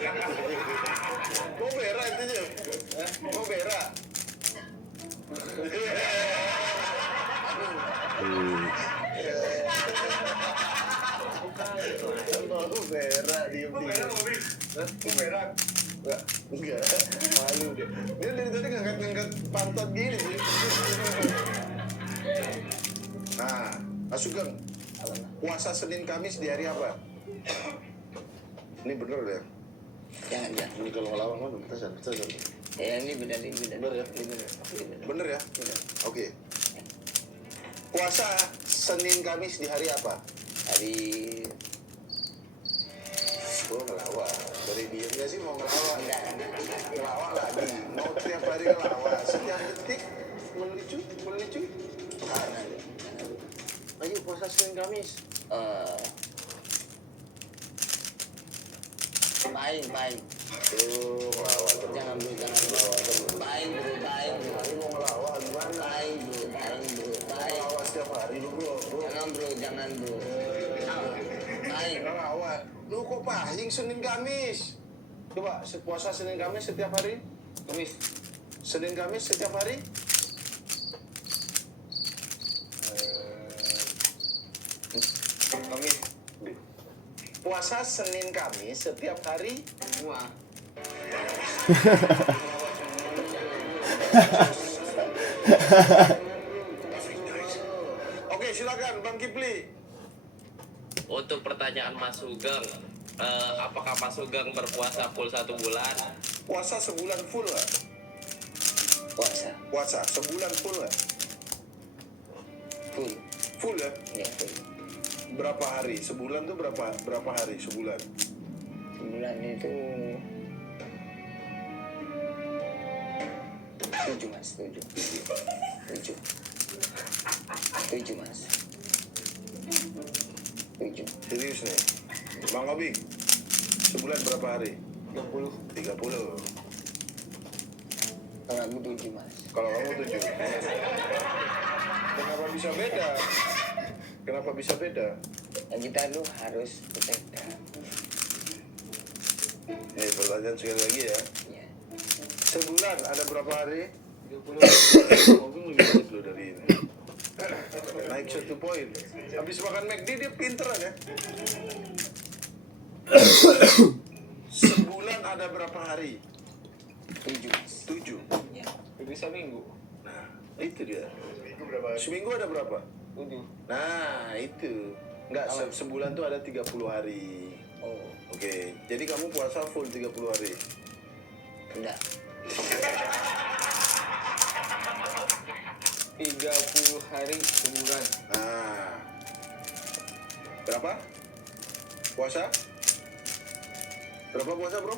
Mau berak intinya? Mau berak? Mau berak, diem. Mau berak? Enggak, malu deh. Dia dari tadi ngangkat pantat gini sih. Nah, Mas Sugeng, puasa Senin Kamis di hari apa? Ini bener deh. Jangan. Ini kalau ngelawang kan betul. Ya ini benar. Bener ya? Bener ya? Oke. Puasa Senin Kamis di hari apa? Hari Ngelawak. Dari diemnya sih mau ngelawak. enggak. Ngelawak lagi. Mau tiap hari ngelawak. Setiap detik melucu. Ayo puasa Senin Kamis. Baik. Tuh, ngelawak terus. Jangan bro. Baik bro. Hari mau ngelawak gimana? Baik bro. Ngelawak setiap hari lu bro. Jangan bro. Baik. Ngelawak. Lu kok pahing Senin Kamis? Coba puasa Senin Kamis setiap hari? Kamis. Senin Kamis setiap hari? Kamis. Puasa Senin Kamis setiap hari? Semua. Oke, silakan Bang Kipli. Untuk pertanyaan Mas Sugeng, apakah Mas Sugeng berpuasa full 1 bulan? Puasa sebulan full nggak? Puasa sebulan full nggak? Full. Full ya? Ya full. Berapa hari? Sebulan tuh berapa hari sebulan? Sebulan itu 7 mas. 7 mas. 7. Serius nih. Bang Obing, sebulan berapa hari? 20. 30. Kalau aku 7 mas. Kalau kamu 7. Kenapa bisa beda? Ya kita tuh harus berbeda. Pertanyaan sekali lagi ya. Ya. Sebulan ada berapa hari? 30. Obing lebih baik loh dari ini. Naik 1 poin. Habis makan McD dia pinteran ya. Sebulan ada berapa hari? 7 mas. 7. Ya. Bisa minggu. Nah, itu dia. Seminggu ada berapa? 7. Nah, itu. Enggak, sebulan tuh ada 30 hari. Oh, Oke, jadi kamu puasa full 30 hari. enggak. 30 hari sebulan. Nah. Berapa? Puasa? Berapa puasa, Bro?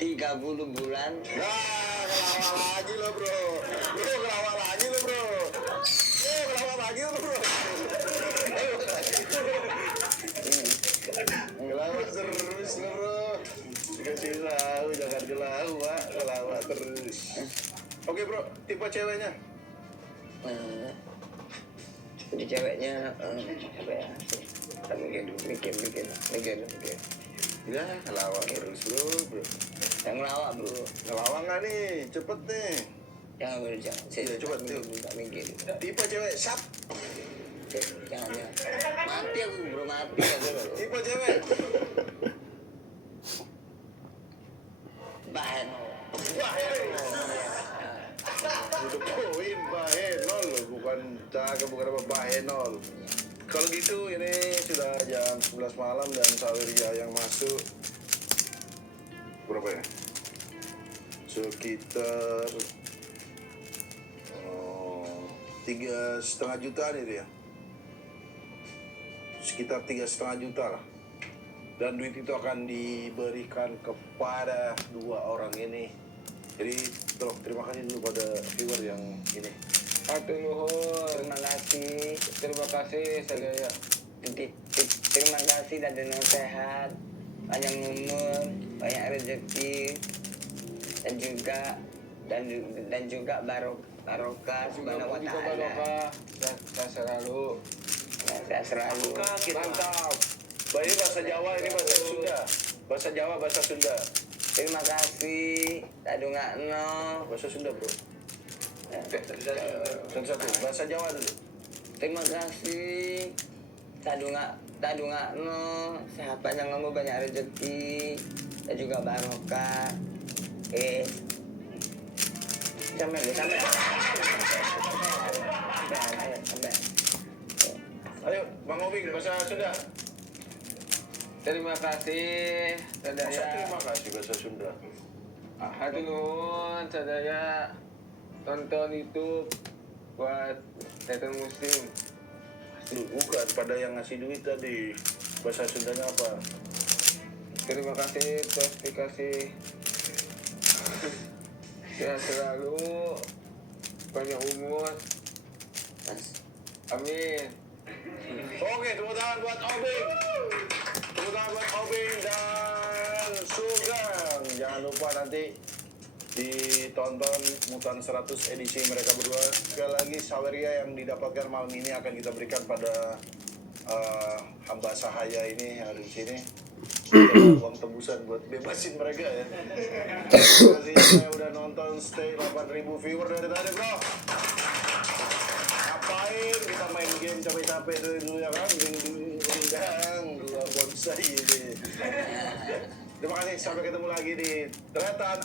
30 bulan. Nah, kelawar lagi lo, Bro. Kelawar lagi lo, Bro. Kelawar terus lo, Bro. Dikasih tahu, jangan kelawar. Kelawar terus. Oke, Bro. Tipe ceweknya? Jadi ceweknya apa ya? Mikir. Ya, kelawar terus, Bro. Yang ngelawak bro. Ngelawar nggak nih? Cepet nih. Jangan. Iya, coba, Tio. Tak mikir. Tipe cewek, sap. Jangan. Mati aku bro, mati aku. Tipe cewek. Baheno. Udah poin Bahenol loh, bukan Caga, bukan apa Bahenol. Kalau gitu ini sudah jam 11 malam dan Saweria yang masuk berapa ya? Sekitar 3,5 jutaan itu ya. Sekitar 3,5 juta lah. Dan duit itu akan diberikan kepada 2 orang ini. Jadi tolong terima kasih dulu pada viewer yang ini. Hatur nuhun. Terima kasih Sadaya. Terima kasih dan dengan sehat, panjang umur, banyak rezeki dan juga barokah subhanahu wa ta'ala. Selalu. Saya selalu Mantap. Baik bahasa Jawa, ini bahasa Sunda. Bahasa Jawa, bahasa Sunda. Terima kasih. Tadungakno. Bahasa Sunda, bro. Satu. Bahasa Jawa dulu. Terima kasih. Tadungakno. Sehat panjang umur, banyak rezeki dan juga barokah. Sampai. Ayo, Bang Obing, bahasa Sunda. Terima kasih Masa sadaya. terima kasih bahasa Sunda. Hatur nuhun sadaya tonton YouTube buat Teton Muslim. Lu bukan pada yang ngasih duit tadi. Bahasa Sundanya apa? Terima kasih terus dikasih sehat selalu, banyak umur. Amin. Oke, tepuk tangan buat Obing. Tepuk tangan buat Obing dan Sugeng. Jangan lupa nanti ditonton Mutan 100 edisi mereka berdua. Sekali lagi Saweria yang didapatkan malam ini akan kita berikan pada hamba sahaya ini yang ada di sini. Uang tebusan buat bebasin mereka ya. Terima kasih saya udah nonton, stay 8.000 viewer dari tadi, bro. Ngapain kita main game capek-capek dari dulu ya kan? Undang dua bonsai ini. Terima kasih, sampai ketemu lagi di Tretan.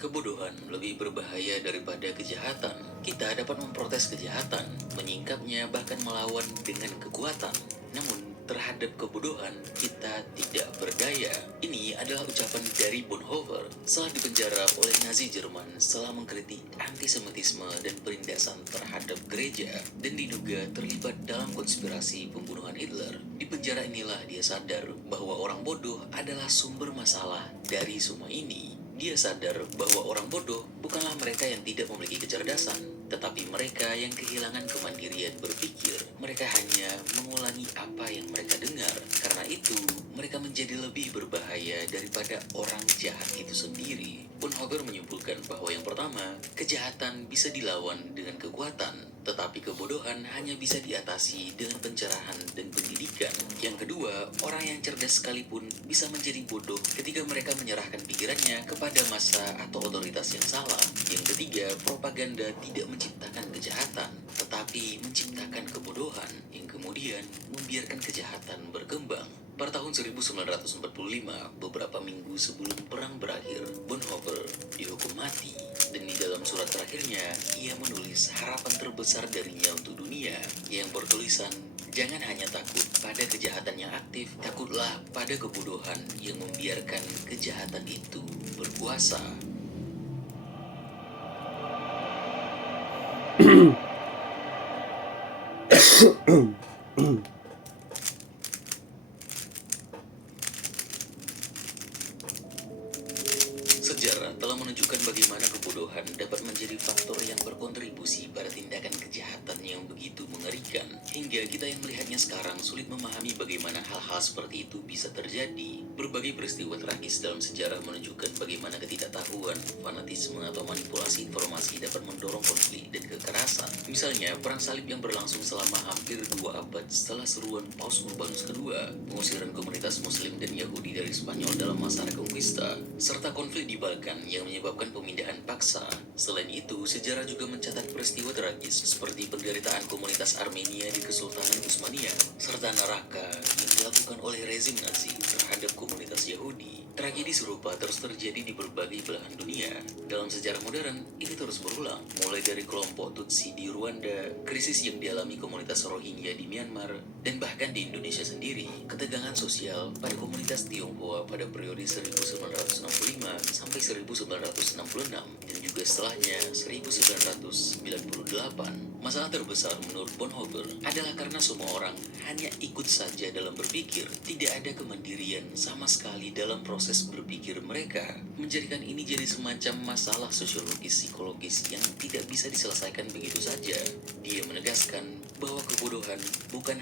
Kebodohan lebih berbahaya daripada kejahatan. Kita dapat memprotes kejahatan, menyingkapnya, bahkan melawan dengan kekuatan. Namun, terhadap kebodohan, kita tidak berdaya. Ini adalah ucapan dari Bonhoeffer saat dipenjara oleh Nazi Jerman setelah mengkritik antisemitisme dan penindasan terhadap gereja dan diduga terlibat dalam konspirasi pembunuhan Hitler. Di penjara inilah dia sadar bahwa orang bodoh adalah sumber masalah dari semua ini. Dia sadar bahwa orang bodoh bukanlah mereka yang tidak memiliki kecerdasan, tetapi mereka yang kehilangan kemandirian berpikir. Mereka hanya mengulangi apa yang mereka dengar. Karena itu, mereka menjadi lebih berbahaya daripada orang jahat itu sendiri. Bonhoeffer menyimpulkan bahwa yang pertama, kejahatan bisa dilawan dengan kekuatan, tetapi kebodohan hanya bisa diatasi dengan pencerahan dan pendidikan. Yang kedua, orang yang cerdas sekalipun bisa menjadi bodoh ketika mereka menyerahkan pikirannya kepada massa atau otoritas yang salah. Yang ketiga, propaganda tidak menciptakan kejahatan, tetapi menciptakan kebodohan yang kemudian membiarkan kejahatan berkembang. Pada tahun 1945, beberapa minggu sebelum perang berakhir, Bonhoeffer dihukum mati. Dan di dalam surat terakhirnya, ia menulis harapan terbesar darinya untuk dunia yang bertulisan, jangan hanya takut pada kejahatan yang aktif, takutlah pada kebodohan yang membiarkan kejahatan itu berkuasa. Sejarah telah menunjukkan bagaimana kebodohan dapat menjadi faktor yang berkontribusi pada tindakan kejahatan yang begitu mengerikan. Hingga kita yang melihatnya sekarang sulit memahami bagaimana hal-hal seperti itu bisa terjadi. Berbagai peristiwa tragis dalam sejarah menunjukkan bagaimana ketidaktahuan, fanatisme, atau manipulasi informasi dapat mendorong konflik dan kekerasan. Misalnya, perang salib yang berlangsung selama hampir 2 abad setelah seruan Paus Urbanus II, pengusiran komunitas Muslim dan Yahudi dari Spanyol dalam masa Reconquista, serta konflik di Balkan yang menyebabkan pemindahan paksa. Selain itu, sejarah juga mencatat peristiwa tragis seperti penderitaan komunitas Armenia di Kesultanan Utsmaniyah, serta neraka yang dilakukan oleh rezim Nazi terhadap komunitas Yahudi. Tragedi serupa terus terjadi di berbagai belahan dunia. Dalam sejarah modern, ini terus berulang, mulai dari kelompok Tutsi di Rwanda, krisis yang dialami komunitas Rohingya di Myanmar, dan bahkan di Indonesia sendiri, ketegangan sosial pada komunitas Tionghoa pada periode 1965 sampai 1966, dan juga setelahnya 1998. Masalah terbesar menurut Bonhoeffer adalah karena semua orang hanya ikut saja dalam berpikir, tidak ada kemandirian sama sekali dalam proses berpikir mereka, menjadikan ini jadi semacam masalah sosiologis psikologis yang tidak bisa diselesaikan begitu saja. Dia menegaskan bahwa kebodohan bukan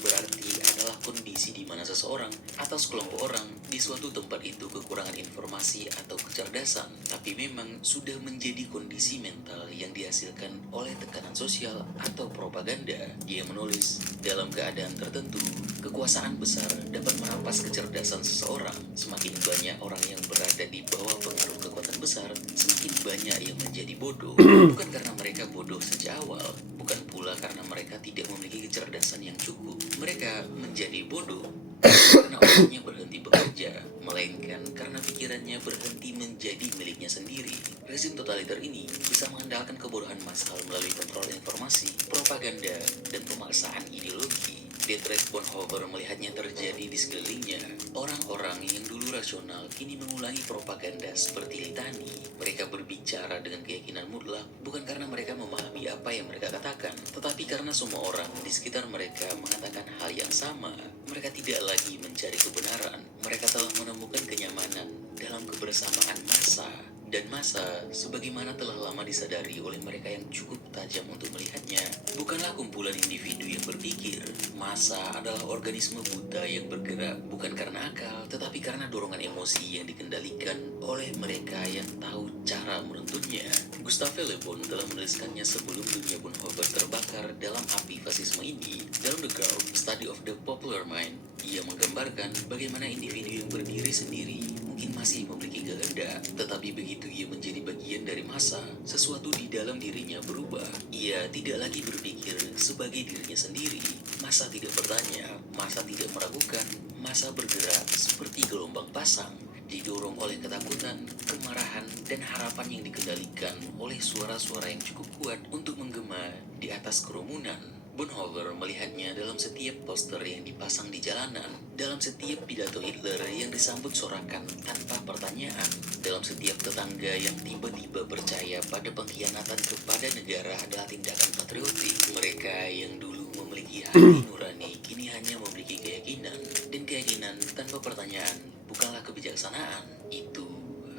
berarti adalah kondisi di mana seseorang atau sekelompok orang di suatu tempat itu kekurangan informasi atau kecerdasan kecerdasan, tapi memang sudah menjadi kondisi mental yang dihasilkan oleh tekanan sosial atau propaganda. Dia menulis, dalam keadaan tertentu, kekuasaan besar dapat merampas kecerdasan seseorang. Semakin banyak orang yang berada di bawah pengaruh kekuatan besar, semakin banyak yang menjadi bodoh. Bukan karena mereka bodoh sejak awal, bukan pula karena mereka tidak memiliki kecerdasan yang cukup. Mereka menjadi bodoh karena otaknya berhenti bekerja, melainkan karena pikirannya berhenti menjadi miliknya sendiri. Rezim totaliter ini bisa mengandalkan kebodohan massal melalui kontrol informasi, propaganda, dan pemaksaan ideologi. Dietrich Bonhoeffer melihatnya terjadi di sekelilingnya. Orang-orang yang dulu rasional kini mengulangi propaganda seperti litani. Mereka berbicara dengan keyakinan mutlak bukan karena mereka memahami apa yang mereka katakan, tetapi karena semua orang di sekitar mereka mengatakan hal yang sama. Mereka tidak lagi mencari kebenaran. Mereka telah menemukan kenyamanan dalam kebersamaan massa. Dan massa, sebagaimana telah lama disadari oleh mereka yang cukup tajam untuk melihatnya, bukanlah kumpulan individu yang berpikir. Massa adalah organisme buta yang bergerak bukan karena akal, tetapi karena dorongan emosi yang dikendalikan oleh mereka yang tahu cara menuntunnya. Gustave Le Bon telah menuliskannya sebelum dunia Bonhoeffer terbakar dalam api fasisme ini. Dalam The Grove, Study of the Popular Mind, ia menggambarkan bagaimana individu yang berdiri sendiri mungkin masih memiliki kehendak, tetapi begitu ia menjadi bagian dari massa, sesuatu di dalam dirinya berubah. Ia tidak lagi berpikir sebagai dirinya sendiri. Massa tidak bertanya, massa tidak meragukan, massa bergerak seperti gelombang pasang, didorong oleh ketakutan, kemarahan, dan harapan yang dikendalikan oleh suara-suara yang cukup kuat untuk menggema di atas kerumunan. Bonhoeffer melihatnya dalam setiap poster yang dipasang di jalanan, dalam setiap pidato Hitler yang disambut sorakan tanpa pertanyaan, dalam setiap tetangga yang tiba-tiba percaya pada pengkhianatan kepada negara adalah tindakan patriotik. Mereka yang dulu memiliki hati nurani kini hanya memiliki keyakinan, dan keyakinan tanpa pertanyaan bukanlah kebijaksanaan, itu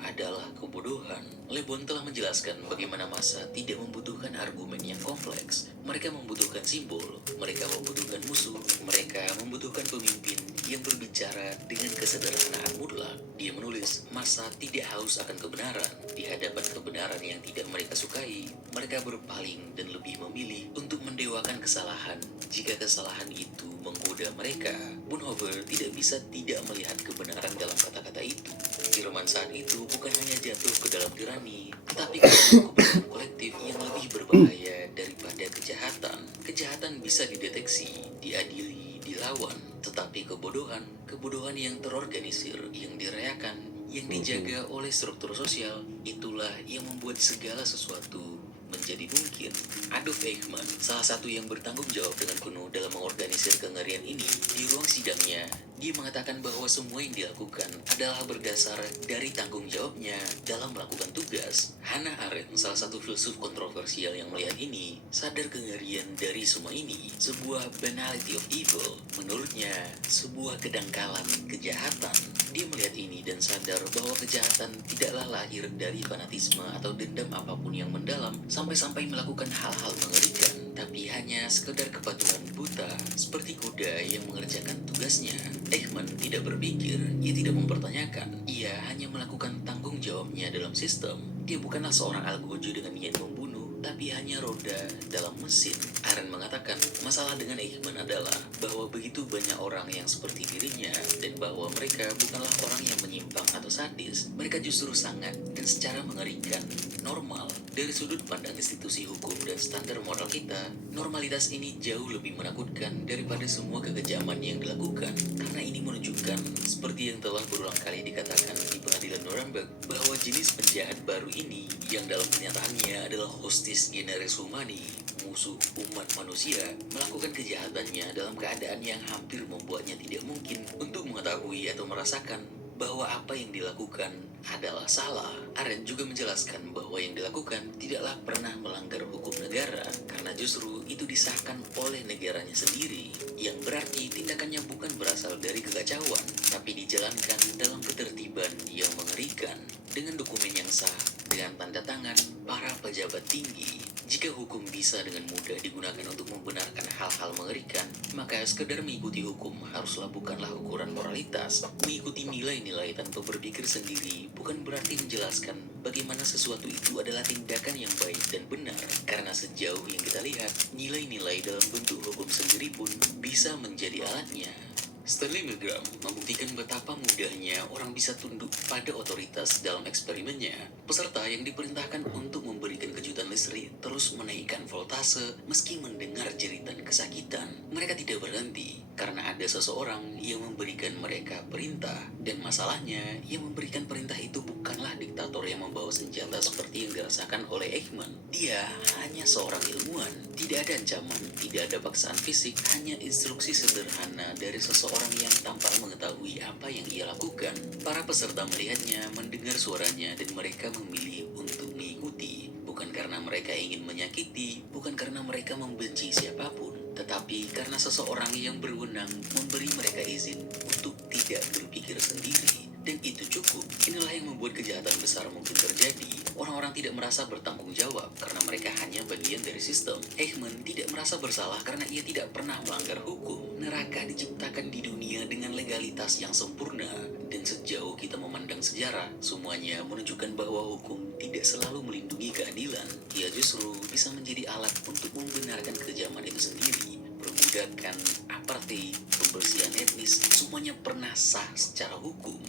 adalah kebodohan. Le Bon telah menjelaskan bagaimana massa tidak membutuhkan argumen yang kompleks. Mereka membutuhkan simbol, mereka membutuhkan musuh, mereka membutuhkan pemimpin yang berbicara dengan kesederhanaan mutlak. Dia menulis, massa tidak haus akan kebenaran. Di hadapan kebenaran yang tidak mereka sukai, mereka berpaling dan lebih memilih untuk mendewakan kesalahan jika kesalahan itu menggoda mereka. Bonhoeffer tidak bisa tidak melihat kebenaran dalam kata-kata itu. Jerman saat itu bukan hanya jatuh ke dalam tirani, tetapi ke dalam kebodohan kolektif yang lebih berbahaya daripada kejahatan. Kejahatan bisa dideteksi, diadili, dilawan, tetapi kebodohan yang terorganisir, yang dirayakan, yang dijaga oleh struktur sosial, itulah yang membuat segala sesuatu menjadi mungkin. Adolf Eichmann, salah satu yang bertanggung jawab dengan penuh dalam mengorganisir kengerian ini, di ruang sidangnya, dia mengatakan bahwa semua yang dilakukan adalah berdasar dari tanggung jawabnya dalam melakukan tugas. Hannah Arendt, salah satu filsuf kontroversial yang melihat ini, sadar kengerian dari semua ini, sebuah banality of evil. Menurutnya, sebuah kedangkalan kejahatan. Dia melihat ini dan sadar bahwa kejahatan tidaklah lahir dari fanatisme atau dendam apapun yang mendalam sampai-sampai melakukan hal-hal mengerikan, tapi hanya sekedar kepatuhan buta seperti kuda yang mengerjakan tugasnya. Eichmann tidak berpikir, ia tidak mempertanyakan, ia hanya melakukan tanggung jawabnya dalam sistem. Dia bukanlah seorang algojo dengan niat membunuh, tapi hanya roda dalam mesin. Arendt mengatakan, masalah dengan Eichmann adalah bahwa begitu banyak orang yang seperti dirinya, dan bahwa mereka bukanlah orang yang menyimpang atau sadis. Mereka justru sangat dan secara mengerikan normal. Dari sudut pandang institusi hukum dan standar moral kita, normalitas ini jauh lebih menakutkan daripada semua kekejaman yang dilakukan. Karena ini menunjukkan, seperti yang telah berulang kali dikatakan di pengadilan Nuremberg, bahwa jenis penjahat baru ini, yang dalam kenyataannya adalah hostis generis humani, musuh umat manusia, melakukan kejahatannya dalam keadaan yang hampir membuatnya tidak mungkin untuk mengetahui atau merasakan bahwa apa yang dilakukan adalah salah. Arendt juga menjelaskan bahwa yang dilakukan tidaklah pernah melanggar hukum negara, karena justru itu disahkan oleh negaranya sendiri, yang berarti tindakannya bukan berasal dari kekacauan, tapi dijalankan dalam ketertiban yang mengerikan, dengan dokumen yang sah, dengan tanda tangan para pejabat tinggi. Jika hukum bisa dengan mudah digunakan untuk membenarkan hal-hal mengerikan, maka sekedar mengikuti hukum haruslah bukanlah ukuran moralitas. Mengikuti nilai-nilai tanpa berpikir sendiri bukan berarti menjelaskan bagaimana sesuatu itu adalah tindakan yang baik dan benar. Karena sejauh yang kita lihat, nilai-nilai dalam bentuk hukum sendiri pun bisa menjadi alatnya. Stanley Milgram membuktikan betapa mudahnya orang bisa tunduk pada otoritas dalam eksperimennya. Peserta yang diperintahkan untuk memberikan kejutan listrik terus menaikkan voltase meski mendengar jeritan kesakitan. Mereka tidak berhenti karena ada seseorang yang memberikan mereka perintah. Dan masalahnya, yang memberikan perintah itu bukanlah diktator yang membawa senjata seperti yang dirasakan oleh Eichmann. Dia hanya seorang ilmuwan. Tidak ada ancaman, tidak ada paksaan fisik, hanya instruksi sederhana dari seseorang yang tampak mengetahui apa yang ia lakukan. Para peserta melihatnya, mendengar suaranya, dan mereka memilih untuk mengikuti. Bukan karena mereka ingin menyakiti, bukan karena mereka membenci siapapun, tetapi karena seseorang yang berwenang memberi mereka izin untuk tidak berpikir sendiri. Dan itu cukup. Inilah yang membuat kejahatan besar mungkin terjadi. Orang-orang tidak merasa bertanggung jawab karena mereka hanya bagian dari sistem. Eichmann tidak merasa bersalah karena ia tidak pernah melanggar hukum. Neraka diciptakan di dunia dengan legalitas yang sempurna. Dan sejauh kita memandang sejarah, semuanya menunjukkan bahwa hukum tidak selalu melindungi keadilan. Ia justru bisa menjadi alat untuk membenarkan kekejaman itu sendiri. Perbudakan, apartheid, pembersihan etnis, semuanya pernah sah secara hukum.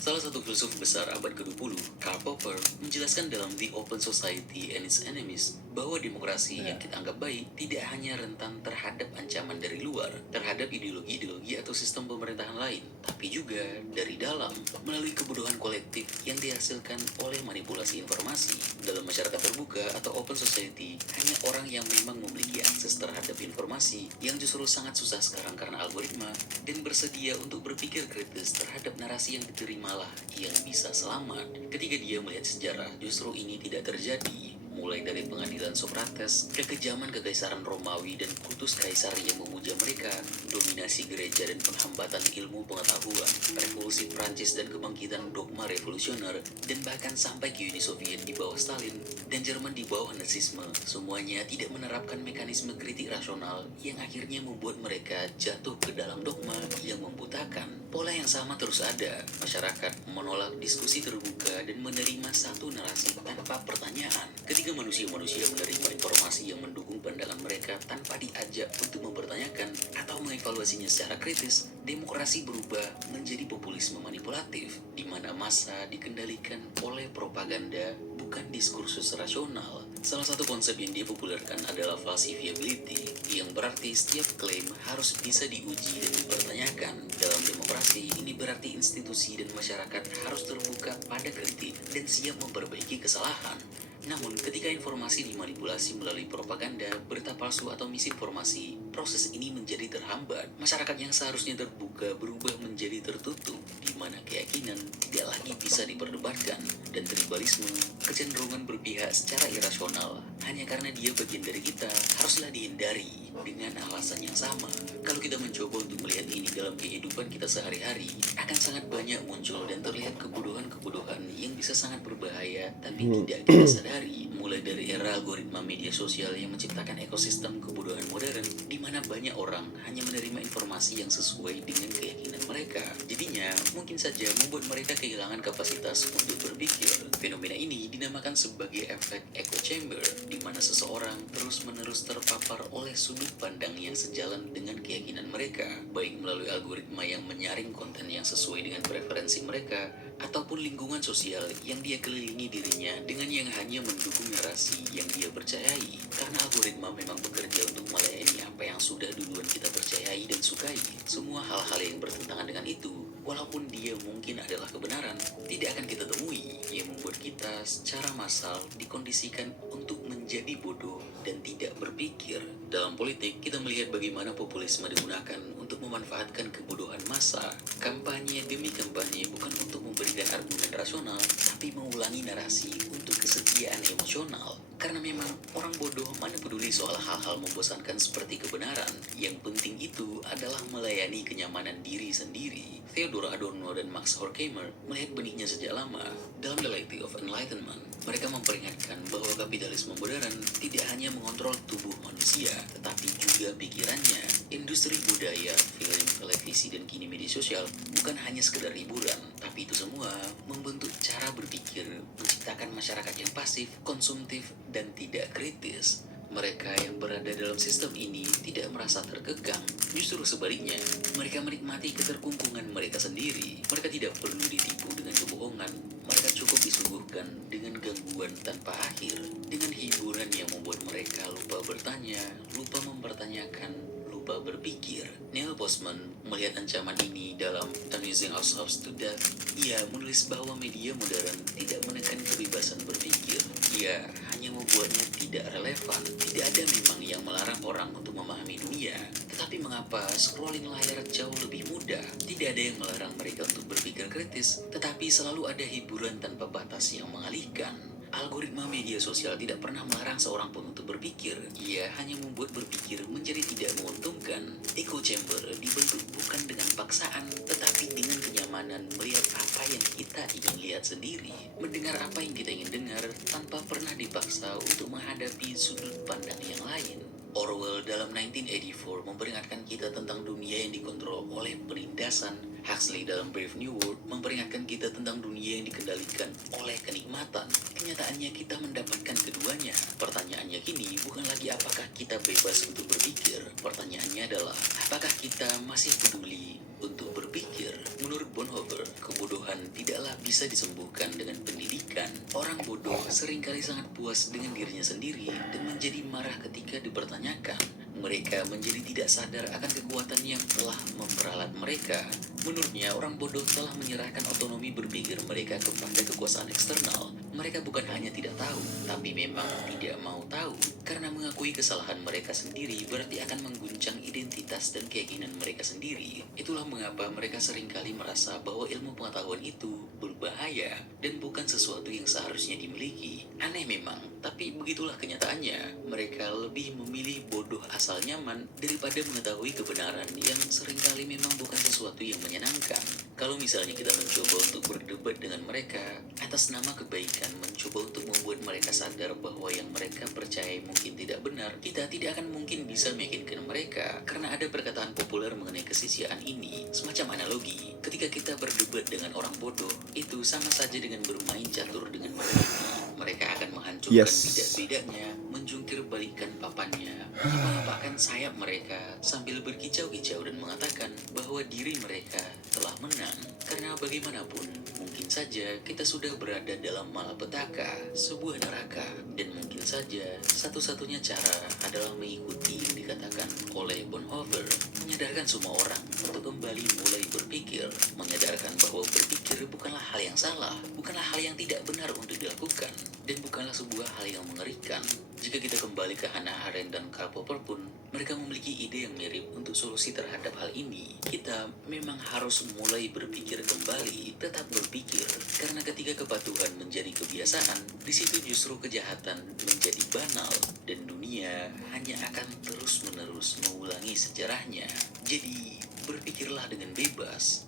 Salah satu filsuf besar abad ke-20, Karl Popper, menjelaskan dalam The Open Society and Its Enemies bahwa demokrasi yang kita anggap baik tidak hanya rentan terhadap ancaman dari luar, terhadap ideologi-ideologi atau sistem pemerintahan lain, tapi juga dari dalam, melalui kebodohan kolektif yang dihasilkan oleh manipulasi informasi. Dalam masyarakat terbuka atau open society, hanya orang yang memang memiliki akses terhadap informasi yang justru sangat susah sekarang karena algoritma, dan bersedia untuk berpikir kritis terhadap narasi yang diterima lah yang bisa selamat. Ketika dia melihat sejarah, justru ini tidak terjadi. Mulai dari pengadilan Socrates, kekejaman kekaisaran Romawi dan kultus kaisar yang memuja mereka, dominasi gereja dan penghambatan ilmu pengetahuan, revolusi Prancis dan kebangkitan dogma revolusioner, dan bahkan sampai ke Uni Soviet di bawah Stalin dan Jerman di bawah Nazisme, semuanya tidak menerapkan mekanisme kritik rasional yang akhirnya membuat mereka jatuh ke dalam dogma yang membutakan. Pola yang sama terus ada. Masyarakat menolak diskusi terbuka dan menerima satu narasi tanpa pertanyaan. Ketika manusia-manusia menerima informasi yang mendukung pandangan mereka tanpa diajak untuk mempertanyakan atau mengevaluasinya secara kritis, demokrasi berubah menjadi populisme manipulatif, di mana massa dikendalikan oleh propaganda, bukan diskursus rasional. Salah satu konsep yang dia populerkan adalah falsifiability, yang berarti setiap klaim harus bisa diuji dan dipertanyakan. Dalam demokrasi, ini berarti institusi dan masyarakat harus terbuka pada kritik dan siap memperbaiki kesalahan. Namun, ketika informasi dimanipulasi melalui propaganda, berita palsu atau misinformasi, proses ini menjadi terhambat. Masyarakat yang seharusnya terbuka berubah menjadi tertutup, di mana keyakinan tidak lagi bisa diperdebatkan, dan tribalisme, kecenderungan berpihak secara irasional, hanya karena dia bagian dari kita, haruslah dihindari dengan alasan yang sama. Kalau kita mencoba untuk melihat ini dalam kehidupan kita sehari-hari, akan sangat banyak muncul dan terlihat kebodohan-kebodohan yang bisa sangat berbahaya, tapi tidak kita sadari. Mulai dari era algoritma media sosial yang menciptakan ekosistem kebodohan modern, di mana banyak orang hanya menerima informasi yang sesuai dengan keyakinan mereka. Jadinya, mungkin saja membuat mereka kehilangan kapasitas untuk berpikir. Fenomena ini dinamakan sebagai efek echo chamber, di mana seseorang terus-menerus terpapar oleh sudut pandang yang sejalan dengan keyakinan mereka, baik melalui algoritma yang menyaring konten yang sesuai dengan preferensi mereka, ataupun lingkungan sosial yang dia kelilingi dirinya dengan yang hanya mendukung narasi yang dia percayai. Karena algoritma memang bekerja untuk melayani apa yang sudah duluan kita percayai dan sukai. Semua hal-hal yang bertentangan dengan itu, walaupun dia mungkin adalah kebenaran, tidak akan kita temui, yang membuat kita secara massal dikondisikan untuk menjadi bodoh dan tidak berpikir. Dalam politik, kita melihat bagaimana populisme digunakan untuk memanfaatkan kebodohan massa. Kampanye demi kampanye bukan untuk memberikan argumen rasional, tapi mengulangi narasi untuk kesetiaan emosional. Karena memang orang bodoh mana peduli soal hal-hal membosankan seperti kebenaran. Yang penting itu adalah melayani kenyamanan diri sendiri. Theodor Adorno dan Max Horkheimer melihat benihnya sejak lama. Dalam The Dialectic of Enlightenment, mereka memperingatkan bahwa kapitalisme modern tidak hanya mengontrol tubuh manusia, tetapi juga pikirannya. Industri budaya, film, televisi, dan kini media sosial bukan hanya sekedar hiburan, Tapi itu semua membentuk cara berpikir, menciptakan masyarakat yang pasif, konsumtif, dan tidak kritis. Mereka yang berada dalam sistem ini tidak merasa terkekang. Justru sebaliknya, mereka menikmati keterkungkungan mereka sendiri. Mereka tidak perlu ditipu dengan kebohongan. Mereka cukup disuguhkan dengan gangguan tanpa akhir, dengan hiburan yang membuat mereka lupa bertanya, lupa mempertanyakan, lupa berpikir. Neil Postman melihat ancaman ini dalam Amusing Ourselves to Death. Ia menulis bahwa media modern tidak menekan kebebasan berpikir. Ia hanya membuatnya tidak relevan. Tidak ada memang yang melarang orang untuk memahami dunia. Tetapi mengapa scrolling layar jauh lebih mudah? Tidak ada yang melarang mereka untuk berpikir kritis, tetapi selalu ada hiburan tanpa batas yang mengalihkan. Algoritma media sosial tidak pernah melarang seorang pun untuk berpikir. Ia hanya membuat berpikir menjadi tidak menguntungkan. Echo chamber dibentuk bukan dengan paksaan, tetapi dengan kenyamanan melihat apa yang kita ingin lihat sendiri, mendengar apa yang kita ingin dengar tanpa pernah dipaksa untuk menghadapi sudut pandang yang lain. Orwell dalam 1984 memperingatkan kita tentang dunia yang dikontrol oleh penindasan. Huxley dalam Brave New World memperingatkan kita tentang dunia yang dikendalikan oleh kenikmatan. Kenyataannya kita mendapatkan keduanya. Pertanyaannya kini bukan lagi apakah kita bebas untuk berpikir. Pertanyaannya adalah apakah kita masih peduli untuk berpikir. Menurut Bonhoeffer, kebodohan tidaklah bisa disembuhkan dengan pendidikan. Orang bodoh seringkali sangat puas dengan dirinya sendiri dan menjadi marah ketika dipertanyakan. Mereka menjadi tidak sadar akan kekuatan yang telah memperalat mereka. Menurutnya, orang bodoh telah menyerahkan otonomi berpikir mereka kepada kekuasaan eksternal. Mereka bukan hanya tidak tahu, tapi memang tidak mau tahu. Karena mengakui kesalahan mereka sendiri berarti akan mengguncang identitas dan keyakinan mereka sendiri. Itulah mengapa mereka seringkali merasa bahwa ilmu pengetahuan itu berbahaya dan bukan sesuatu yang seharusnya dimiliki. Aneh memang, tapi begitulah kenyataannya. Mereka lebih memilih bodoh asal nyaman daripada mengetahui kebenaran yang seringkali memang bukan sesuatu yang menyenangkan. Kalau misalnya kita mencoba untuk berdebat dengan mereka atas nama kebaikan, mencoba untuk membuat mereka sadar bahwa yang mereka percaya mungkin tidak benar, kita tidak akan mungkin bisa meyakinkan mereka. Karena ada perkataan populer mengenai kesisiaan ini, semacam analogi. Ketika kita berdebat dengan orang bodoh, itu sama saja dengan bermain catur dengan mereka. Mereka akan menghancurkan bidak-bidaknya, menjungkir balikan papannya, mengapakkan sayap mereka sambil berkicau-kicau dan mengatakan bahwa diri mereka telah menang. Karena bagaimanapun, mungkin saja kita sudah berada dalam malapetaka, sebuah neraka, dan mungkin saja satu-satunya cara adalah mengikuti yang dikatakan oleh Bonhoeffer, menyadarkan semua orang untuk kembali mulai berpikir, menyadarkan bahwa berpikir bukanlah hal yang salah, bukanlah hal yang tidak benar untuk dilakukan, dan bukanlah sebuah hal yang mengerikan. Jika kita kembali ke Hannah Arendt dan Karl Popper pun, mereka memiliki ide yang mirip untuk solusi terhadap hal ini. Kita memang harus mulai berpikir kembali, tetap berpikir, karena ketika kepatuhan menjadi kebiasaan, di situ justru kejahatan menjadi banal, dan dunia hanya akan terus-menerus mengulangi sejarahnya. Jadi, berpikirlah dengan bebas.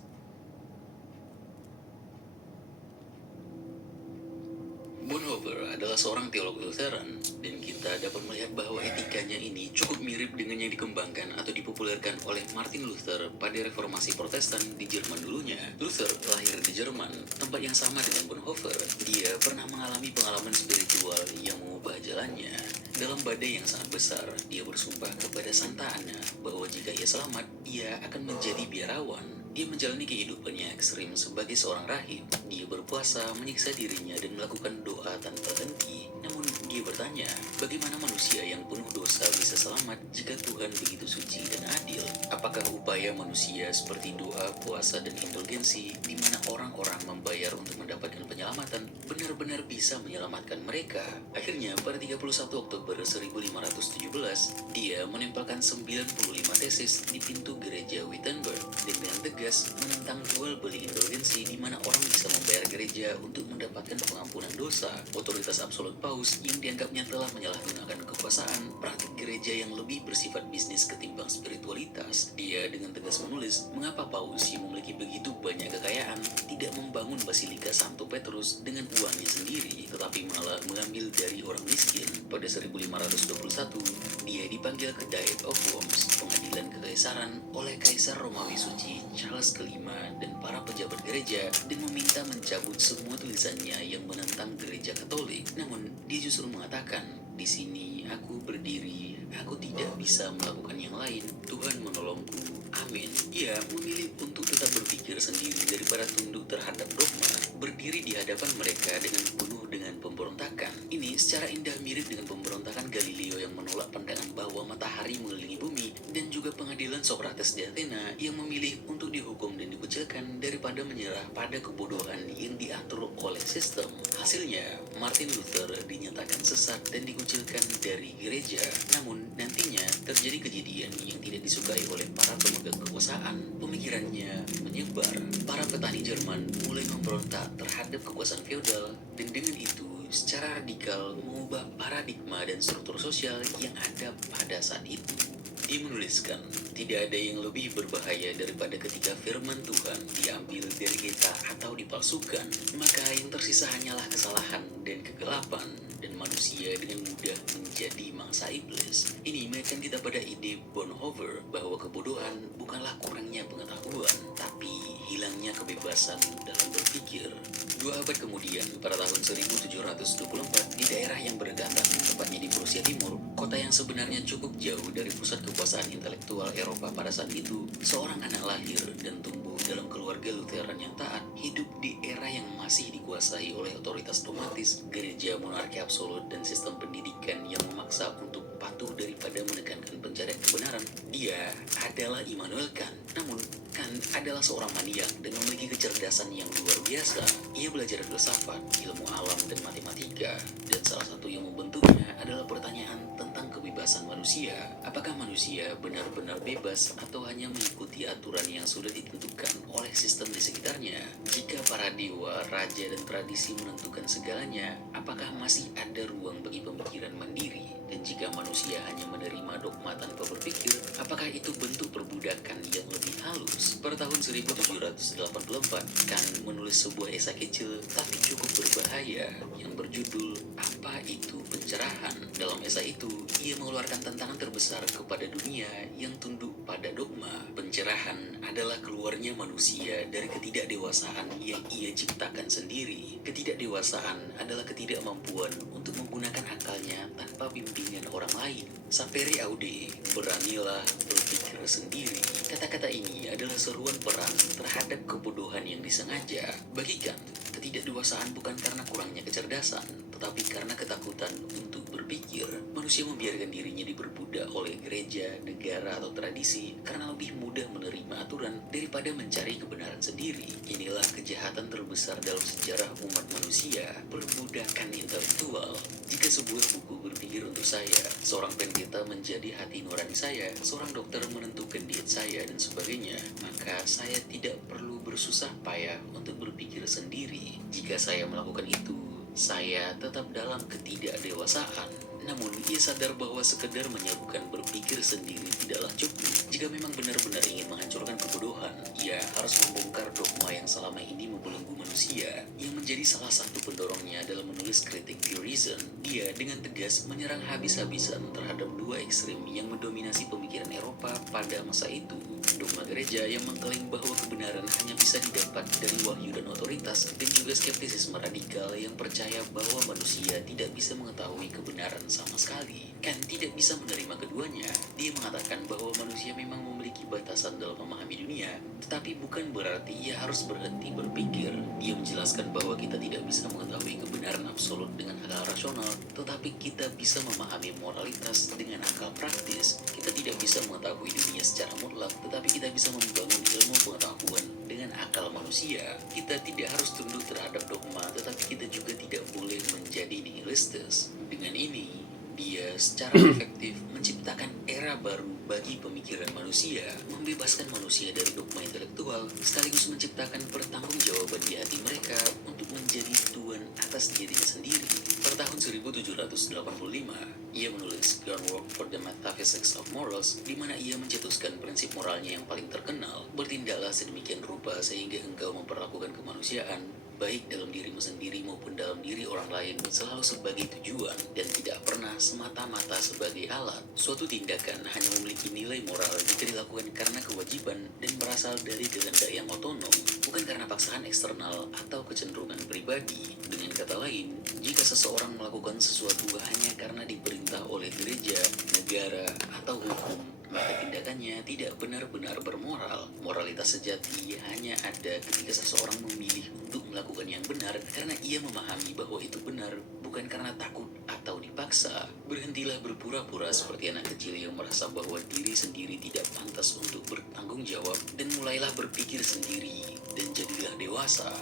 Bonhoeffer adalah seorang teolog Lutheran, dan kita dapat melihat bahwa etikanya ini cukup mirip dengan yang dikembangkan atau dipopulerkan oleh Martin Luther pada reformasi Protestan di Jerman dulunya. Luther lahir di Jerman, tempat yang sama dengan Bonhoeffer. Dia pernah mengalami pengalaman spiritual yang mengubah jalannya. Dalam badai yang sangat besar, dia bersumpah kepada Santa Ana bahwa jika ia selamat, ia akan menjadi biarawan. Dia menjalani kehidupannya ekstrim sebagai seorang rahib. Dia berpuasa, menyiksa dirinya, dan melakukan doa tanpa henti. Namun dia bertanya, bagaimana manusia yang penuh dosa bisa selamat jika Tuhan begitu suci dan adil? Apakah upaya manusia seperti doa, puasa, dan indulgensi, di mana orang-orang membayar untuk mendapatkan penyelamatan, benar-benar bisa menyelamatkan mereka? Akhirnya, pada 31 Oktober 1517, dia menempelkan 95 tesis di pintu gereja Wittenberg, dan dengan tegas menentang jual beli indulgensi di mana orang bisa membayar gereja untuk mendapatkan pengampunan dosa. Otoritas absolut Paus yang dianggapnya telah menyalahgunakan kekuasaan, praktik gereja yang lebih bersifat bisnis ketimbang spiritualitas. Dia dengan tegas menulis mengapa Paus yang memiliki begitu banyak kekayaan tidak membangun Basilika Santo Petrus dengan uangnya sendiri, tetapi tapi malah mengambil dari orang miskin. Pada 1521, dia dipanggil ke Diet of Worms, pengadilan kekaisaran oleh Kaisar Romawi Suci Charles kelima dan para pejabat gereja, dan meminta mencabut semua tulisannya yang menentang gereja Katolik. Namun, dia justru mengatakan, "Di sini aku berdiri, aku tidak bisa melakukan yang lain. Tuhan menolongku. Amin." Ia memilih untuk tetap berpikir sendiri daripada tunduk terhadap dogma, berdiri di hadapan mereka dengan penuh dengan pemberontakan. Ini secara indah mirip dengan pemberontakan Galileo yang menolak pandangan bahwa matahari mengelilingi bumi, dan juga pengadilan Socrates di Athena yang memilih untuk dihukum dan dikucilkan daripada menyerah pada kebodohan yang diatur oleh sistem. Hasilnya, Martin Luther dinyatakan sesat dan dikucilkan dari gereja. Namun, nantinya terjadi kejadian yang tidak disukai oleh para pemegang kekuasaan. Pemikirannya menyebar. Para petani Jerman mulai memberontak terhadap kekuasaan feodal, dan dengan itu secara radikal mengubah paradigma dan struktur sosial yang ada pada saat itu. Dia menuliskan, tidak ada yang lebih berbahaya daripada ketika firman Tuhan diambil dari kita atau dipalsukan, maka yang tersisa hanyalah kesalahan dan kegelapan, dan manusia dengan mudah menjadi mangsa iblis. Ini mengingatkan kita pada ide Bonhoeffer bahwa kebodohan bukanlah kurangnya pengetahuan, tapi hilangnya kebebasan dalam berpikir. 2 abad kemudian, pada tahun 1724, di daerah yang berdekatan, tepatnya di Prusia Timur, kota yang sebenarnya cukup jauh dari pusat kekuasaan intelektual Eropa pada saat itu, seorang anak lahir dan tumbuh dalam keluarga Lutheran yang taat, hidup di era yang masih dikuasai oleh otoritas dogmatis, gereja monarki absolut, dan sistem pendidikan yang memaksa untuk patuh daripada menekankan pencarian kebenaran. Dia adalah Immanuel Kant. Namun, Kant adalah seorang maniak dan memiliki kecerdasan yang luar biasa. Ia belajar filsafat, ilmu alam, dan matematika, dan salah satu yang membentuknya adalah pertanyaan tentang kebebasan manusia. Apakah manusia benar-benar bebas atau hanya mengikuti aturan yang sudah ditentukan oleh sistem di sekitarnya? Jika para dewa, raja, dan tradisi menentukan segalanya, apakah masih ada ruang bagi pemikiran mandiri? Dan jika manusia hanya menerima dogma tanpa berpikir, apakah itu bentuk perbudakan yang lebih halus? Pada tahun 1784, Kant menulis sebuah esai kecil tapi cukup berbahaya yang berjudul "Apa Itu Pencerahan?". Dalam esai itu, ia mengeluarkan tantangan terbesar kepada dunia yang tunduk pada dogma. Pencerahan adalah keluarnya manusia dari ketidakdewasaan yang ia ciptakan sendiri. Ketidakdewasaan adalah ketidakmampuan untuk menggunakan akalnya tanpa bimbingan orang lain. Sapere aude, beranilah berpikir sendiri. Kata-kata ini adalah seruan perang terhadap kebodohan yang disengaja. Bagi Kant, ketidakdewasaan bukan karena kurangnya kecerdasan, tetapi karena ketakutan untuk berpikir. Manusia membiarkan dirinya diperbudak oleh gereja, negara, atau tradisi karena lebih mudah menerima aturan daripada mencari kebenaran sendiri. Inilah kejahatan terbesar dalam sejarah umat manusia, perbudakan intelektual. Jika sebuah buku berpikir untuk saya, seorang pendeta menjadi hati nurani saya, seorang dokter menentukan diet saya, dan sebagainya, maka saya tidak perlu bersusah payah untuk berpikir sendiri. Jika saya melakukan itu, saya tetap dalam ketidakdewasaan. Namun, ia sadar bahwa sekedar menyebutkan berpikir sendiri tidaklah cukup. Jika memang benar-benar ingin menghancurkan kebodohan, ia harus membongkar dogma yang selama ini membelenggu manusia, yang menjadi salah satu pendorongnya dalam menulis kritik Pure Reason. Dia dengan tegas menyerang habis-habisan terhadap 2 ekstrem yang mendominasi pemikiran Eropa pada masa itu. Dogma gereja yang mengklaim bahwa kebenaran hanya bisa didapat dari wahyu dan otoritas, dan juga skeptisisme radikal yang percaya bahwa manusia tidak bisa mengetahui kebenaran sama sekali. Kan tidak bisa menerima keduanya. Dia mengatakan bahwa manusia memang memiliki batasan dalam memahami dunia, tetapi bukan berarti ia harus berhenti berpikir. Dia menjelaskan bahwa kita tidak bisa mengetahui kebenaran absolut dengan akal rasional, tetapi kita bisa memahami moralitas dengan akal praktis. Kita tidak bisa mengetahui dunia secara mutlak, tetapi kita bisa membangun ilmu pengetahuan dengan akal manusia. Kita tidak harus tunduk terhadap dogma, tetapi kita juga tidak boleh menjadi nihilistis. Dengan ini, dia secara efektif menciptakan era baru bagi pemikiran manusia, membebaskan manusia dari dogma intelektual, sekaligus menciptakan pertanggungjawaban di hati mereka untuk menjadi tuan atas dirinya sendiri. Pada tahun 1785, ia menulis Groundwork for the Metaphysics of Morals, di mana ia mencetuskan prinsip moralnya yang paling terkenal. Bertindaklah sedemikian rupa sehingga engkau memperlakukan kemanusiaan baik dalam dirimu sendiri maupun dalam diri orang lain selalu sebagai tujuan dan tidak pernah semata-mata sebagai alat. Suatu tindakan hanya memiliki nilai moral jika dilakukan karena kewajiban dan berasal dari kehendak yang otonom, bukan karena paksaan eksternal atau kecenderungan pribadi. Dengan kata lain, jika seseorang melakukan sesuatu hanya karena diperintah oleh gereja, negara, atau hukum, maka tindakannya tidak benar-benar bermoral. Moralitas sejati hanya ada ketika seseorang memilih untuk melakukan yang benar karena ia memahami bahwa itu benar, bukan karena takut atau dipaksa. Berhentilah berpura-pura seperti anak kecil yang merasa bahwa diri sendiri tidak pantas untuk bertanggung jawab dan mulailah berpikir sendiri dan jadilah dewasa.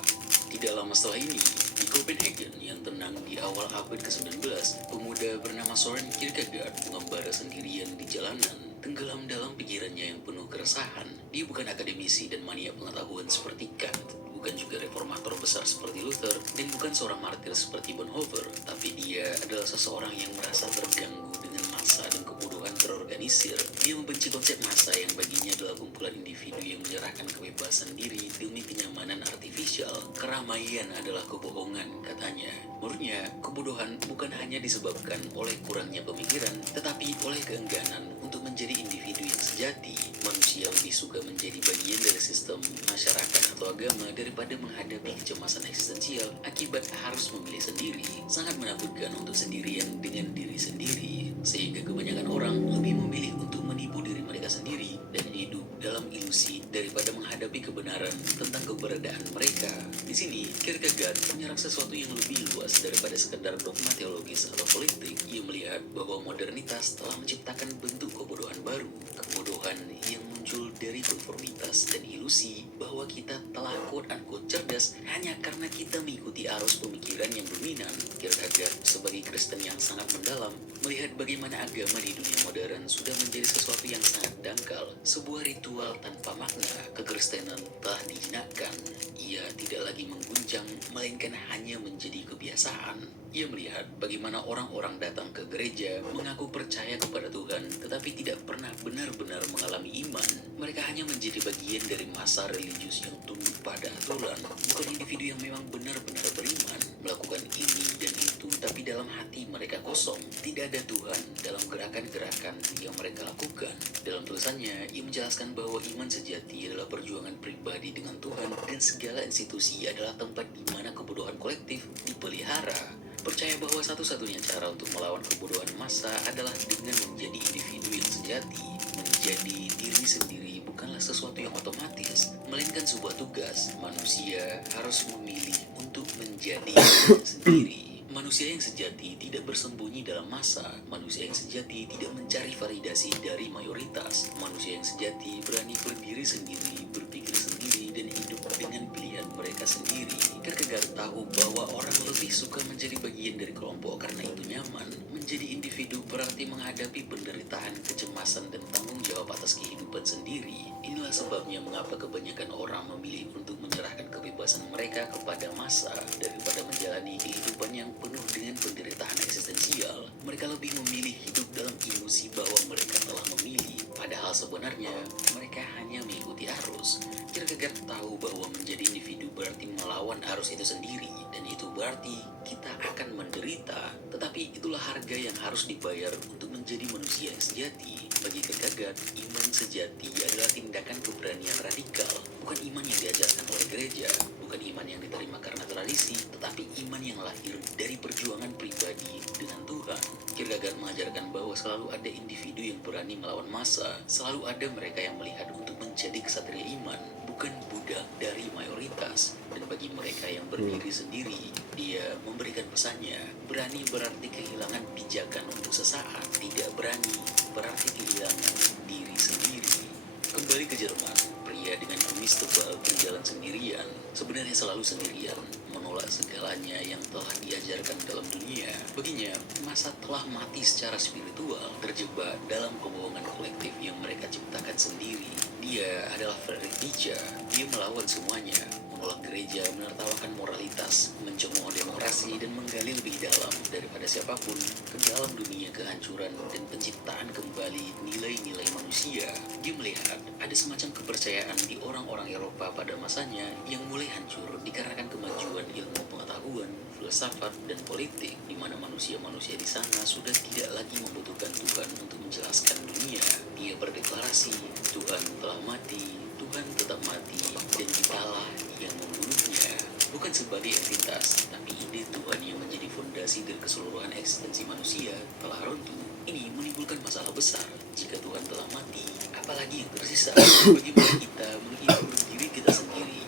Tidak lama setelah ini, di Copenhagen yang tenang di awal abad ke-19, pemuda bernama Søren Kierkegaard mengembara sendirian di jalanan, tenggelam dalam pikirannya yang penuh keresahan. Dia bukan akademisi dan mania pengetahuan seperti Kant, bukan juga reformator besar seperti Luther, dan bukan seorang martir seperti Bonhoeffer, tapi dia adalah seseorang yang merasa terganggu dengan massa dan kebodohan terorganisir. Dia membenci konsep massa yang baginya adalah kumpulan individu yang menyerahkan kebebasan diri demi kenyamanan artifisial. Keramaian adalah kebohongan, katanya. Menurutnya, kebodohan bukan hanya disebabkan oleh kurangnya pemikiran, tetapi oleh keengganan untuk menjadi individu yang sejati. Manusia lebih suka menjadi bagian dari sistem, masyarakat, atau agama daripada menghadapi kecemasan eksistensial akibat harus memilih sendiri. Sangat menakutkan untuk sendirian dengan diri sendiri, sehingga kebanyakan orang lebih memilih untuk menipu diri mereka sendiri dan hidup dalam ilusi daripada menghadapi kebenaran tentang keberadaan mereka. Di sini, Kierkegaard menyerang sesuatu yang lebih luas daripada sekedar dogma teologis atau politik. Ia melihat bahwa modernitas telah menciptakan bentuk kebodohan baru, kebodohan yang muncul dari konformitas dan ilusi bahwa kita telah quote-unquote cerdas hanya karena kita mengikuti arus pemikiran yang dominan. Kierkegaard sebagai Kristen yang sangat mendalam melihat bagaimana agama di dunia modern sudah menjadi sesuatu yang sangat dangkal, sebuah ritual tanpa makna. Kekristenan telah dijinakkan. Ia tidak lagi mengguncang, melainkan hanya menjadi kebiasaan. Ia melihat bagaimana orang-orang datang ke gereja mengaku percaya kepada Tuhan, tetapi tidak pernah benar-benar mengalami iman. Mereka hanya menjadi bagian dari massa religius yang tunduk pada aturan, bukan individu yang memang benar-benar beriman, melakukan ini dan itu, tapi dalam hati mereka kosong. Tidak ada Tuhan dalam gerakan-gerakan yang mereka lakukan. Dalam tulisannya, ia menjelaskan bahwa iman sejati adalah perjuangan pribadi dengan Tuhan dan segala institusi adalah tempat di mana kebodohan kolektif dipelihara. Percaya bahwa satu-satunya cara untuk melawan kebodohan massa adalah dengan menjadi individu yang sejati. Menjadi diri sendiri bukanlah sesuatu yang otomatis, melainkan sebuah tugas. Manusia harus memilih untuk menjadi diri sendiri. Manusia yang sejati tidak bersembunyi dalam massa. Manusia yang sejati tidak mencari validasi dari mayoritas. Manusia yang sejati berani berdiri sendiri, berpikir sendiri, dan hidup dengan pilihan mereka sendiri. Kierkegaard tahu bahwa orang lebih suka menjadi bagian dari kelompok karena itu nyaman. Menjadi individu berarti menghadapi penderitaan, kecemasan, dan tanggung jawab atas kehidupan sendiri. Inilah sebabnya mengapa kebanyakan orang memilih untuk menyerahkan kebebasan mereka kepada massa daripada menjalani kehidupan yang penuh dengan penderitaan eksistensial. Mereka lebih memilih hidup dalam ilusi bahwa mereka telah memilih, padahal sebenarnya mereka hanya mengikuti arus. Kierkegaard tahu bahwa menjadi individu berarti melawan arus itu sendiri, dan itu berarti kita akan menderita. Tetapi itulah harga yang harus dibayar untuk menjadi manusia yang sejati. Bagi Kierkegaard, iman sejati adalah tindakan keberanian radikal, bukan iman yang diajarkan oleh gereja, bukan iman yang diterima karena tradisi, tetapi iman yang lahir dari perjuangan pribadi dengan Tuhan. Kierkegaard mengajarkan bahwa selalu ada individu yang berani melawan massa, selalu ada mereka yang melihat untuk menjadi kesatria iman, bukan budak dari mayoritas. Dan bagi mereka yang berdiri sendiri, dia memberikan pesannya, berani berarti kehilangan pijakan untuk sesaat, tidak berani berarti kehilangan diri sendiri. Kembali ke Jerman, pria dengan kumis tebal berjalan sendirian, sebenarnya selalu sendirian, menolak segalanya yang telah diajarkan dalam dunia. Baginya, masa telah mati secara spiritual, terjebak dalam kebohongan kolektif yang mereka ciptakan sendiri. Dia adalah Friedrich Nietzsche. Dia melawan semuanya, menolak gereja, menertawakan moralitas, mencemooh demokrasi, dan menggali lebih dalam daripada daripada siapapun ke dalam dunia kehancuran dan penciptaan kembali nilai-nilai manusia. Dia melihat ada semacam kepercayaan di orang-orang Eropa pada masanya yang mulai hancur dikarenakan kemajuan ilmu pengetahuan, filsafat, dan politik, di mana manusia-manusia di sana sudah tidak lagi membutuhkan Tuhan untuk menjelaskan dunia. Dia berdeklarasi, Tuhan telah mati, Tuhan tetap mati, dan kitalah yang membunuhnya. Bukan sebagai entitas, tapi ide Tuhan yang menjadi fondasi dari keseluruhan eksistensi manusia telah runtuh. Ini menimbulkan masalah besar. Jika Tuhan telah mati, apalagi yang tersisa? Bagaimana kita menghibur diri kita sendiri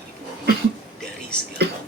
dari segala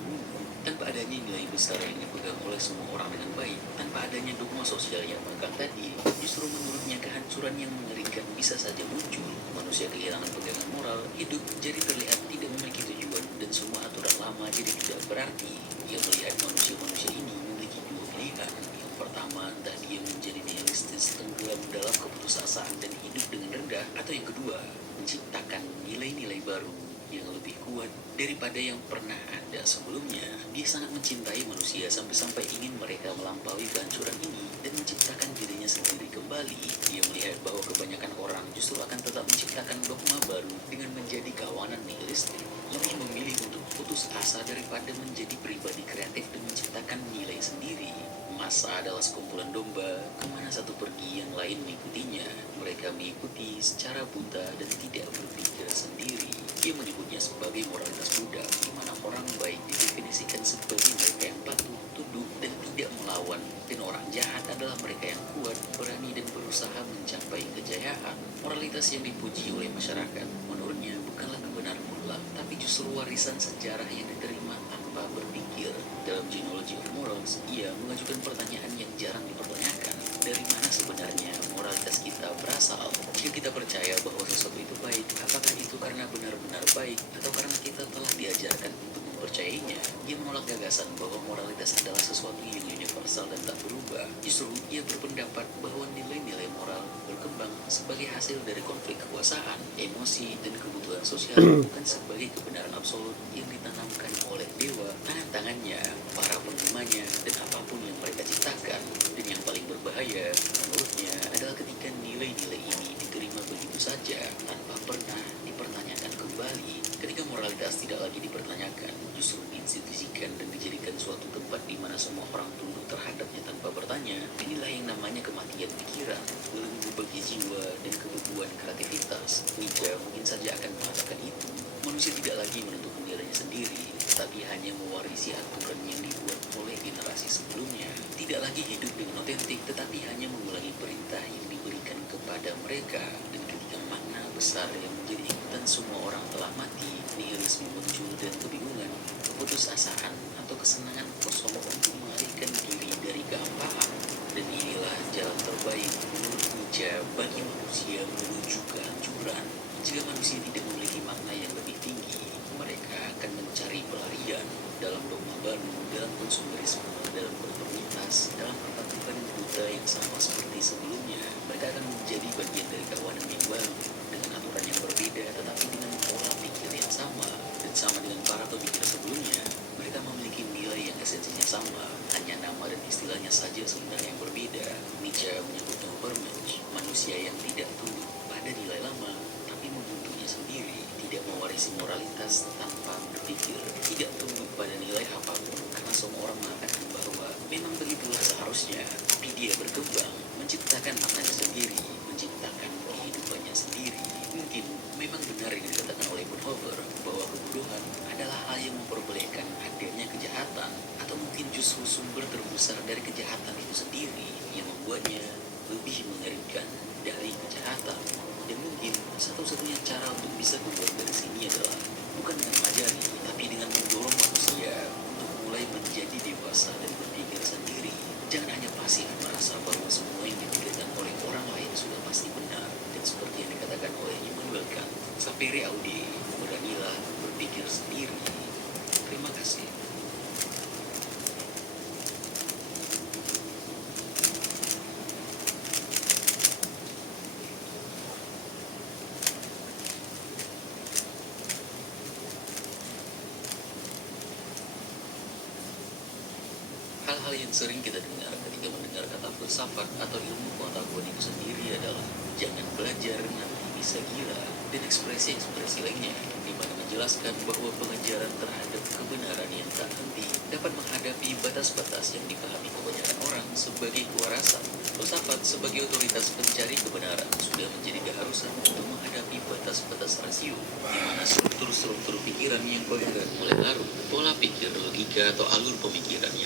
tanpa adanya nilai besar yang dipegang oleh semua orang dengan baik, tanpa adanya dogma sosial yang mengangkat tadi, justru menurutnya kehancuran yang mengerikan bisa saja muncul. Manusia kehilangan pegangan moral, hidup jadi terlihat tidak memiliki tujuan, dan semua aturan lama jadi tidak berarti. Ia melihat manusia-manusia ini memiliki dua pilihan. Yang pertama, entah dia menjadi nihilistis tenggelam dalam keputusasaan dan hidup dengan rendah, atau yang kedua, menciptakan nilai-nilai baru yang lebih kuat daripada yang pernah ada sebelumnya. Dia sangat mencintai manusia sampai-sampai ingin mereka melampaui kehancuran ini dan menciptakan dirinya sendiri kembali. Dia melihat bahwa kebanyakan orang justru akan tetap menciptakan dogma baru dengan menjadi kawanan nihilistik, lebih memilih untuk putus asa daripada menjadi pribadi kreatif dan menciptakan nilai sendiri. Massa adalah sekumpulan domba, kemana satu pergi yang lain mengikutinya. Mereka mengikuti secara buta dan tidak berpikir sendiri. Dia menyebutnya sebagai moralitas Buddha, di mana orang baik didefinisikan sebagai mereka yang patuh, tunduk, dan tidak melawan, dan orang jahat adalah mereka yang kuat, berani, dan berusaha mencapai kejayaan. Moralitas yang dipuji oleh masyarakat, menurutnya bukanlah kebenaran mutlak, tapi justru warisan sejarah yang diterima tanpa berpikir. Dalam Genealogy of Morals, ia mengajukan pertanyaan yang jarang dipertanyakan. Dari mana sebenarnya moralitas kita berasal? Jika kita percaya bahwa sesuatu itu baik, apakah itu karena benar-benar baik atau karena kita telah diajarkan untuk mempercayainya? Ia menolak gagasan bahwa moralitas adalah sesuatu yang universal dan tak berubah. Justru ia berpendapat bahwa nilai-nilai moral berkembang sebagai hasil dari konflik kekuasaan, emosi, dan kebutuhan sosial, bukan sebagai kebenaran absolut yang ditanamkan oleh dewa, tangan-tangannya, para penggemanya, dan apapun yang mereka ciptakan. Dan yang paling berbahaya, menurutnya, adalah ketika nilai-nilai ini diterima begitu saja, tanpa pernah dipertanyakan kembali. Ketika moralitas tidak lagi dipertanyakan, justru diinstitusikan dan dijadikan suatu tempat di mana semua orang tunduk terhadapnya tanpa bertanya, inilah yang namanya kematian pikiran, belenggu bagi jiwa, dan kebutuhan kreativitas. Nietzsche mungkin saja akan mengatakan itu. Manusia tidak lagi menentukan nilainya sendiri, tapi hanya mewarisi aturan yang dibuat oleh generasi sebelumnya. Tidak lagi hidup dengan otentik, tetapi hanya mengulangi perintah yang diberikan kepada mereka. Dan ketika makna besar yang menjadi ikutan semua orang telah mati, nihilisme muncul dan kebingungan, keputusasaan atau kesenangan kosong untuk mengalihkan diri dari kehampaan. Dan inilah jalan terbaik menurut Nietzsche bagi manusia menuju kehancuran. Jika manusia tidak memiliki makna yang lebih tinggi, mereka akan mencari pelarian dalam dogma baru, dalam konsumerisme, dalam berkomunitas, dalam perpatuhan buta yang sama seperti sebelumnya. Mereka akan menjadi bagian dari kawanan yang baru, dengan aturan yang berbeda, tetapi dengan pola pikir yang sama. Dan sama dengan para pemikir sebelumnya, mereka memiliki nilai yang esensinya sama, hanya nama dan istilahnya saja sebenarnya yang berbeda. Nietzsche menyebutnya Übermensch, manusia yang tidak tunduk pada nilai lama, tapi membentuknya sendiri, tidak mewarisi moralitas tanpa berpikir, tidak tunduk pada nilai apapun, karena semua orang mengatakan bahwa memang begitulah seharusnya, tapi dia berkembang, menciptakan maknanya sendiri, menciptakan kehidupannya sendiri. Mungkin memang benar yang dikatakan oleh Bonhoeffer bahwa kebodohan adalah hal yang memperbolehkan adanya kejahatan, atau mungkin justru sumber terbesar dari kejahatan itu sendiri yang membuatnya lebih mengerikan dari kejahatan. Dan mungkin satu-satunya cara untuk bisa keluar dari sini adalah bukan dengan mengajari, tapi dengan mendorong manusia untuk mulai menjadi dewasa dan berpikir sendiri. Jangan hanya pasif merasa bahwa semua yang dipikirkan oleh orang lain sudah pasti benar. Dan seperti yang dikatakan oleh Immanuel Kant, sapere aude, beranilah berpikir sendiri. Terima kasih. hal yang sering kita dengar ketika mendengar kata filsafat atau ilmu pengetahuan itu sendiri adalah jangan belajar nanti bisa gila, dan ekspresi-ekspresi lainnya di mana menjelaskan bahwa pengejaran terhadap kebenaran yang tak henti dapat menghadapi batas-batas yang dipahami kebanyakan orang sebagai kewarasan. Filsafat sebagai otoritas pencari kebenaran sudah menjadi keharusan untuk menghadapi batas-batas rasio, di mana struktur-struktur pikiran yang koheren mulai larut, pola pikir, logika atau alur pemikiran yang